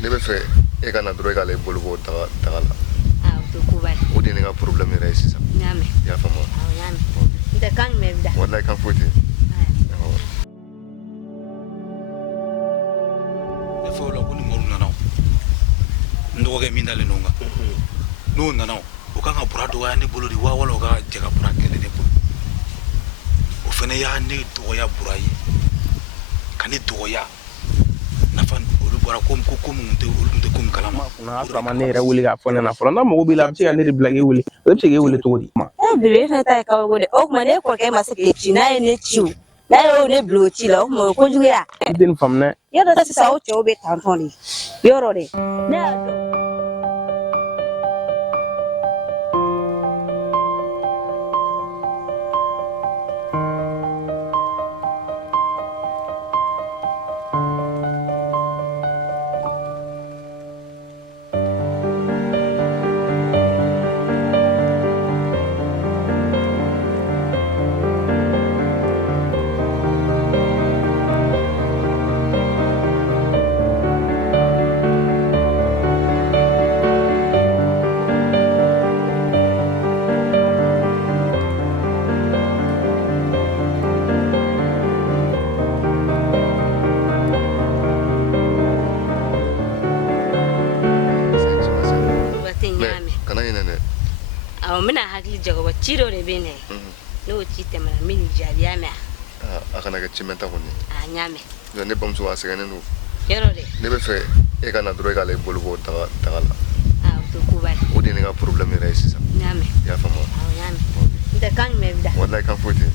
ne bɛ fɛ e ka na dɔrɔn e k'ale bolo bɔ daga la. O tɛ koba ye. O de ye ne ka problème yɛrɛ ye sisan. N y'a mɛn. I y'a faamu wa? Awɔ n y'a mɛn. N tɛ kan jumɛn bɛ da? Walayi kan foyi tɛ yen. Ne fɛ o la ko ni Mɔru nana n dɔgɔkɛ min dalen don n kan n'o nana o kan ka bura dɔgɔya ne bolo de wa wala o ka jɛ ka bura kɛlɛ ne bolo o fana y'a ne dɔgɔya bura ye ka ne dɔgɔya nafa olu bɔra ko mun tɛ olu tun tɛ ko min kalama. N'a sɔrɔ a ma ne yɛrɛ wele k'a fɔ ne ɲɛna fɔlɔ n'a mago b'i la a bɛ se ka ne de bila k'e wele a bɛ se k'e wele cogo di. Bebe e fana ta ye kaba ko de o tuma ne kɔrɔkɛ ma se k'e ci n'a ye ne ci o n'a ye ne bila o ci la o tuma o kojuguya. I tɛ nin faamu dɛ. Yɔrɔ sisan o cɛw bɛ tantɔn de yɔrɔ de ne y'a dɔn. Mina hakili jagoba ci dɔ de bɛ ne n'o ci tɛmɛna min jaabi y'a mɛn a kana kɛ cimɛnta kɔni n y'a mɛn ne bamuso a sɛgɛnnen don yɔrɔ de ne bɛ fɛ e ka na dɔrɔn e k'ale bolo bɔ daga la o tɛ koba ye o de ye ne ka problème yɛrɛ ye sisan n y'a mɛn i y'a faamu wa n y'a mɛn n tɛ kan jumɛn bɛ da walayi kan foyi tɛ yen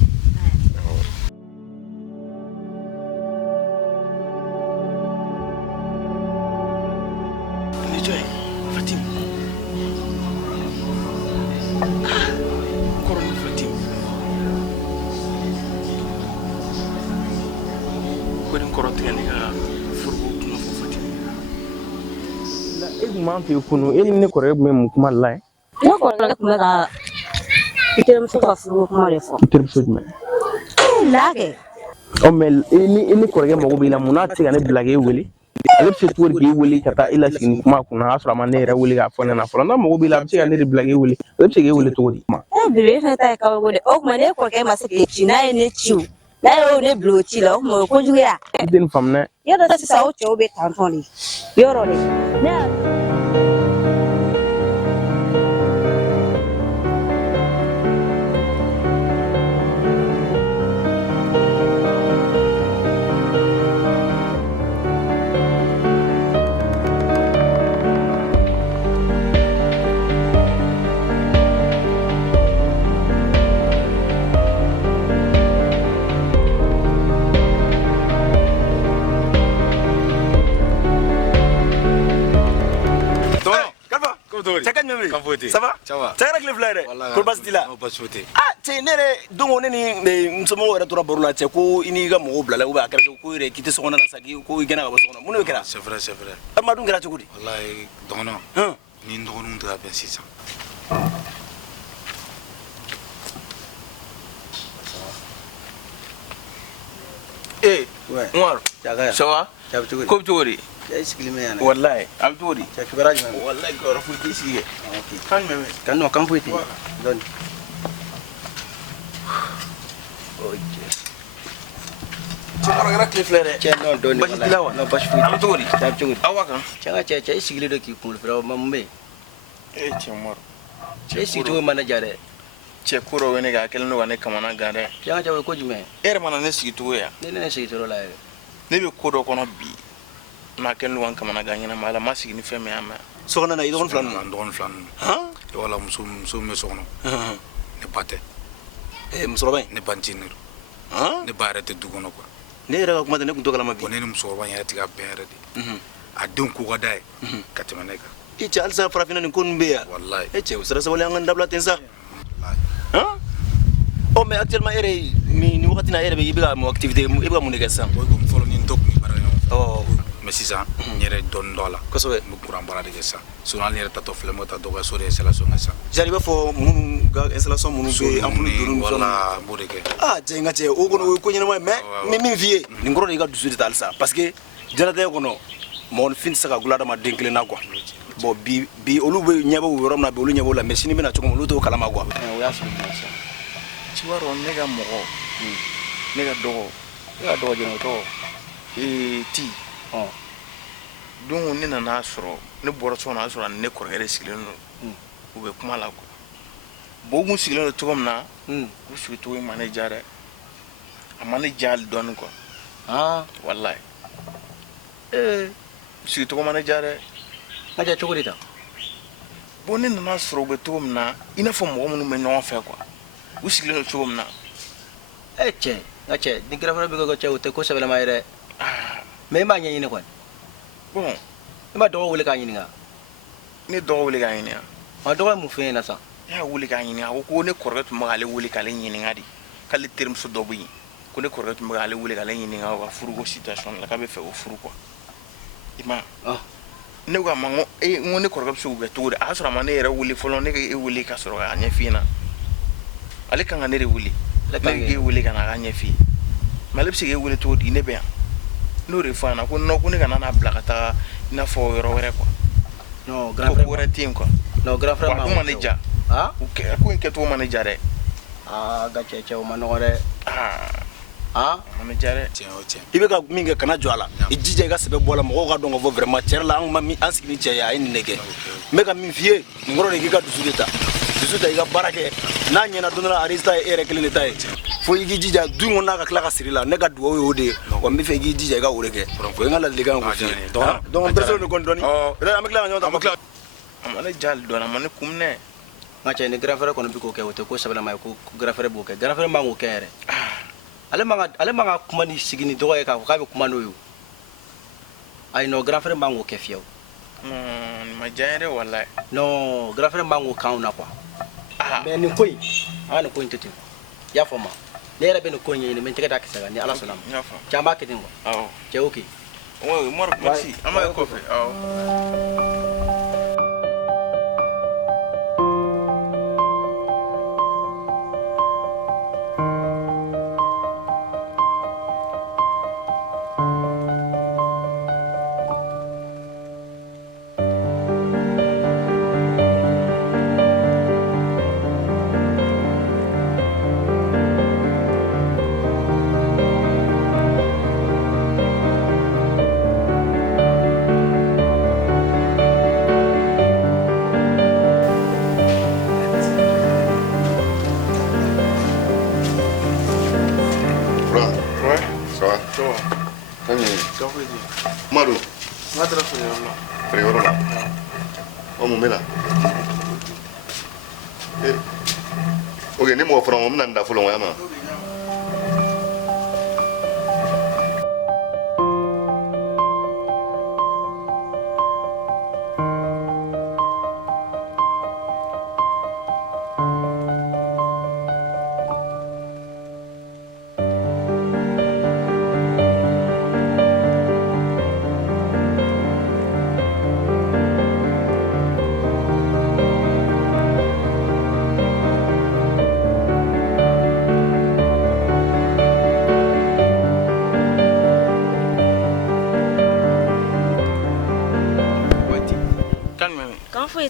ni jɔn ye Fatim kɔrɔni Fatim ko nin kɔrɔ tigɛ ne ka furuko kuma fɔ Fatim e tun b'an fɛ yen kunu e ni ne kɔrɔkɛ tun bɛ mun kuma la ye. ne kɔrɔkɛ tun bɛ ka i terimuso ka furuko kuma de fɔ. I terimuso jumɛn. Lakɛ. Mais i ni kɔrɔkɛ mago b'i la mun n'a tɛ se ka ne bila k'e wele ale bɛ se cogo di k'e wele ka taa e lasigi ni kuma kunna a sɔrɔ a ma ne yɛrɛ wele k'a fɔ ne ɲɛna fɔlɔ n'a mago b'i la a bɛ se ka ne de bila k'e wele a bɛ se k'e wele cogo di. Bebe e fana ta ye kaba ko de o tuma ne kɔrɔkɛ ma se k'e ci n'a ye ne ci o n'a ye ne bila o ci la o tuma o kojuguya. I tɛ nin faamu dɛ. Yɔrɔ sisan o cɛw bɛ tantɔn de yɔrɔ de ne y'a dɔn. Ça va? Ça va le fleur. Ko basti la. Cɛ ne yɛrɛ dongo ne ni musomɔgɔw yɛrɛ tora baro la cɛ ko i n'i ka mɔgɔw bilala a kɛra ko yɛrɛ k'i tɛ sokɔnɔ na sa ko i gɛnna ka bɔ sokɔnɔ mun de kɛra? C'est vrai. Adama dun kɛra cogo di? Wallahi dɔgɔnɔ ni n dɔgɔninw tɛ ka bɛn sisan. Umaru. Ça va? Ko bɛ cogo di? Wallahi a bɛ cogo di? Wallahi kibaruya foyi t'i sigi kɛ. Kan jumɛn bɛ? Kan kan foyi tɛ yen. Dɔɔni. Cɛkɔrɔba kɛra tile filɛ dɛ. Cɛ non dɔɔni. Basi t'i la wa? Non basi foyi a bɛ cogo di? A bɛ cogo di? Awa kan? Cɛ i sigilen don k'i kunkolo fira mun bɛ yen. Cɛ Umaru. Cɛ sigi cogo man ne diya dɛ. Cɛ ko dɔ bɛ ne kan a kɛlen don ka ne kamana gan dɛ. Cɛ o ye ko jumɛn? E yɛrɛ mana ne sigi cogo ye ne ne sigi cogo la yɛrɛ. Ne bɛ ko dɔ kɔnɔ bi n'a kɛlen don ka kamana gan ɲɛnama ala ma sigi ni fɛn min y'a mɛn. Sokɔnɔ na i dɔgɔnin fila ninnu. N dɔgɔnin fila ninnu. Wala muso min bɛ so kɔnɔ. Ne ba tɛ. Musokɔrɔba in? Ne ba ncinin don. Ne ba yɛrɛ tɛ du kɔnɔ quoi. Ne yɛrɛ ka kuma tɛ ne tun t'o kalama bi. Bon ne ni musokɔrɔba in yɛrɛ tɛ ka bɛn yɛrɛ de. A denw ko ka d'a ye ka tɛmɛ ne kan. I cɛ halisa farafinna nin ko ninnu bɛ yan. Wallahi. E cɛ o sera sabali an ka n dabila ten sa. Mais actuellement e yɛrɛ nin wagati na e yɛrɛ bɛ i bɛ ka mun activité i bɛ ka mun de kɛ sisan? O ye komi fɔlɔ ni n dɔ tun bɛ baara ɲɔgɔn fɛ. Mais sisan n yɛrɛ dɔɔnin dɔ a la. Kosɛbɛ. N bɛ courant baara de kɛ sisan. Sinon hali n yɛrɛ tatɔ filɛ n bɛ taa dɔ ka so de installation kɛ sisan. Genre i b'a fɔ minnu ka installation minnu bɛ yen ampoule donni ni fɛn ninnu. Voilà n b'o de kɛ. Cɛ n ka cɛ o kɔni o ye ko ɲɛnama ye mais min f'i ye nin kɔrɔ de i ka dusu de ta halisa parce que diɲɛlatigɛ kɔnɔ mɔgɔ fin tɛ se ka gula adamaden kelen na quoi bon bi olu bɛ ɲɛ bɛ yɔrɔ min na bi olu ɲɛ b'o la mais sini bɛna cogo min olu t'o kalama quoi. o y'a sɔrɔ sisan ci b'a dɔn ne ka mɔgɔ ne ka dɔgɔ jɛnɛ o tɔgɔ ti don ne nana sɔrɔ ne bɔra so kɔnɔ a sɔrɔ ne kɔrɔkɛ de sigilen don u bɛ kuma la quoi bon u kun sigilen don cogo min na u sigicogo ma ne diya dɛ a ma ne diya dɔɔnin quoi walayi sigicogo ma ne diya dɛ a diya cogo di tan bon ne nana sɔrɔ u bɛ cogo min na i n'a fɔ mɔgɔ minnu bɛ ɲɔgɔn fɛ quoi u sigilen don cogo min na cɛ nka cɛ ni gɛrɛfɛrɛ bɛ kɛ cɛ o tɛ ko sɛbɛlama ye dɛ mais i m'a ɲɛɲini kɔni bon i ma dɔgɔ wele k'a ɲininka ne dɔgɔ wele k'a ɲininka dɔgɔ ye mun fɛ yen na sa ne y'a wele k'a ɲininka a ko ne kɔrɔkɛ tun bɛ k'ale wele k'ale ɲininka de k'ale terimuso dɔ bɛ yen ko ne kɔrɔkɛ tun bɛ k'ale wele k'ale ɲininka o ka furuko situation la k'a bɛ fɛ o furu quoi i ma ne ko a ma n ko ne kɔrɔkɛ bɛ se k'o kɛ cogo di a y'a sɔrɔ a ma ne yɛrɛ wele fɔlɔ ne ka e wele ka sɔrɔ k'a ɲɛf'i ɲɛna ale kan ka ne de wele ne ka e wele ka na a ka ɲɛf'i ye mais ale bɛ se k'e wele cogo di ne bɛ yan n'o de fɔ a ɲɛna ko non ko ne kana n'a bila ka taa i n'a fɔ yɔrɔ wɛrɛ quoi non ko wɛrɛ tɛ yen quoi non gɛrɛfɛrɛ ma ne ja ko in kɛcogo ma ne ja dɛ nka cɛ o ma nɔgɔ dɛ ma ne ja dɛ i bɛ ka min kɛ kana jɔ a la i jija i ka sɛbɛ bɔ a la mɔgɔw ka dɔn ka fɔ vraiment tiɲɛ la an sigi ni cɛ ye a ye nin de kɛ n bɛ ka min f'i ye nin kɔrɔ de k'i ka dusu de ta dusu ta i ka baara kɛ n'a ɲɛna don dɔ la résultat ye e yɛrɛ kelen de ta ye fo i k'i jija du in kɔnɔ n'a ka tila ka siri la ne ka dugawu ye o de ye wa n bɛ fɛ i k'i jija i ka o de kɛ o ye n ka ladilikan ye k'o f'i ye donc personne ne kɔni dɔɔni an bɛ tila ka ɲɔgɔn ta a ma ne ja dɔɔni a ma ne kun minɛ nka cɛ ni gɛrɛfɛrɛ kɔni bɛ k'o kɛ o tɛ ko sɛbɛlama ye ko gɛrɛfɛrɛ b'o kɛ gɛrɛfɛrɛ man k'o kɛ yɛrɛ ale man ka kuma ni sigi ni dɔgɔ ye k'a fɔ k'a bɛ kuma n'o ye ayi non gɛrɛfɛrɛ man k'o kɛ fiyewu nin ma diya n ye dɛ walayi non gɛrɛfɛrɛ man k'o k'anw na quoi mais nin ko in an ka nin ko in to ten i y'a faamu ne yɛrɛ bɛ nin ko in ɲɛɲini n bɛ n tɛgɛ da kisɛ kan ni ala sɔnna a ma cɛ an b'a kɛ ten quoi cɛ o kɛ Umaru merci an b'a kɛ kɔfɛ awɔ Umaru n ka taara feereyɔrɔ la feereyɔrɔ la mun bɛ na ok ni mɔgɔ fɔra n bɛna nin da fɔlɔ ya ma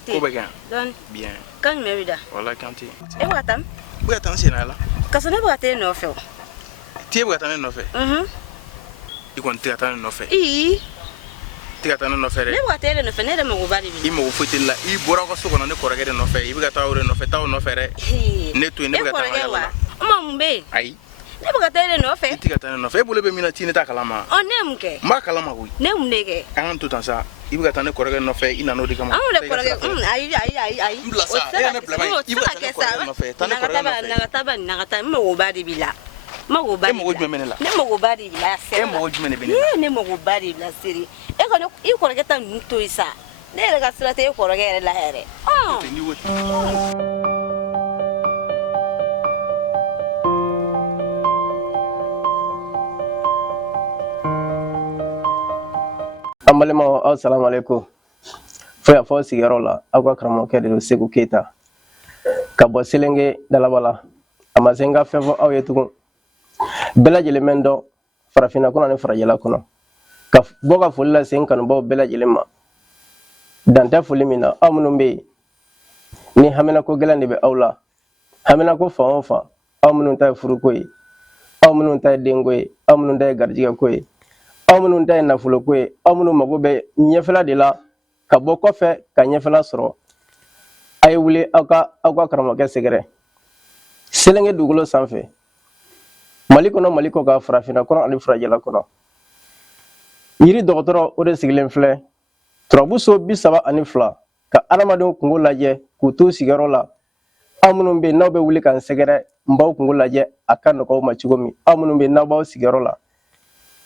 ko bɛ kɛ Don. bien Kan jumɛn bɛ da? walayi kan tɛ E bɛ ka taa min? n bɛ ka taa n senna la Ka sɔrɔ ne bɛ ka taa e nɔfɛ o. t'e bɛ ka taa ne nɔfɛ i kɔni tɛ ka taa ne nɔfɛ tɛ ka taa ne nɔfɛ dɛ Ne bɛ ka taa e de nɔfɛ ne yɛrɛ magoba de bɛ i mago foyi tɛ ne la i bɔra aw ka so kɔnɔ ne kɔrɔkɛ de nɔfɛ i bɛ ka taa o de nɔfɛ taa o nɔfɛ dɛ ne to yen ne bɛ ka taa n ka yala la o ma mun bɛ yen? ayi Ne bɛ ka taa e de nɔfɛ. i tɛ ka taa ne nɔfɛ e bolo bɛ min na t'i ne t'a kalama Ne ye mun kɛ? n b'a kalama koyi Ne ye mun de kɛ? an ka to tan sa i bɛ ka taa ne kɔrɔkɛ nɔfɛ i nana o de kama Anw de kɔrɔkɛ ayi. n bila sa e yɛrɛ ne bila ban i bɛ ka taa ne kɔrɔkɛ nɔfɛ taa ne kɔrɔkɛ nɔfɛ Nagata n magoba de b'i la. Magoba. e mago jumɛn bɛ ne la Ne magoba de b'i la. e mago jumɛn de bɛ ne la Ne magoba de b'i la seri. E kɔni i kɔrɔkɛ ta ninnu to yen sa. Ne yɛrɛ ka sira tɛ e kɔrɔkɛ yɛrɛ la yɛrɛ. ni wo An balimaw aw salamu alaikum fo yan fɔ sigiyɔrɔ la aw ka karamɔgɔkɛ de don Segu Keyita ka bɔ Selenge Dalabala a ma se n ka fɛn fɔ aw ye tugun bɛɛ lajɛlen bɛ n dɔn farafinna kɔnɔ ni farajɛla kɔnɔ ka bɔ ka foli lase n kanubaw bɛɛ lajɛlen ma dan tɛ foli min na aw minnu bɛ yen ni haminako gɛlɛn de bɛ aw la haminako fan o fan aw minnu ta ye furuko ye aw minnu ta ye denko ye aw minnu ta ye garijɛgɛko ye aw minnu ta ye nafoloko ye aw minnu mago bɛ ɲɛfɛla de la ka bɔ kɔfɛ ka ɲɛfɛla sɔrɔ a ye wuli aw ka karamɔgɔkɛ sɛgɛrɛ selenge dugukolo sanfɛ mali kɔnɔ mali kɔ ka farafinna kɔnɔ ani farajɛla kɔnɔ yiri dɔgɔtɔrɔ o de sigilen filɛ turabuso 32 ka adamadenw kungo lajɛ k'u t'u sigiyɔrɔ la aw minnu bɛ n'aw bɛ wuli k'an sɛgɛrɛ n b'aw kungo lajɛ a ka nɔgɔ ma cogo min aw minnu bɛ n'aw b'aw sigiyɔrɔ la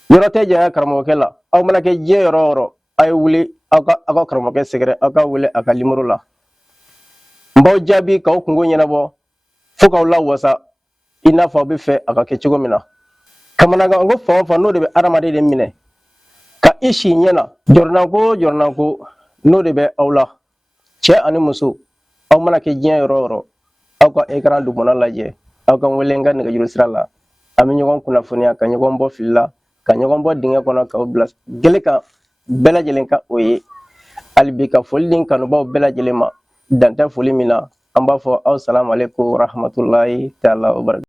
yɔrɔ tɛ janya karamɔgɔkɛ la aw mana kɛ diɲɛ yɔrɔ o yɔrɔ a ye wuli aw ka karamɔgɔkɛ sɛgɛrɛ aw ka wele a ka nimoro la n b'aw jaabi k'aw kungo ɲɛnabɔ fo k'aw lawasa i n'a fɔ aw bɛ fɛ a ka kɛ cogo min na kamanagan ko fan o fan n'o de bɛ adamaden de minɛ ka i si ɲɛna jɔrɔnako n'o de bɛ aw la cɛ ani muso aw mana kɛ diɲɛ yɔrɔ o yɔrɔ aw ka écran dugumana lajɛ aw ka wele n ka nɛgɛjuru sira la an bɛ ɲɔgɔn kunnafoniya ka ɲɔgɔn bɔ fili la ka ɲɔgɔn bɔ dingɛ kɔnɔ k'aw bila gele kan bɛɛ lajɛlen ka o ye hali bi ka foli di n kanubaw bɛɛ lajɛlen ma dan tɛ foli min na an b'a fɔ aw salamu aleykum warahmatulahi taala wabarakatuh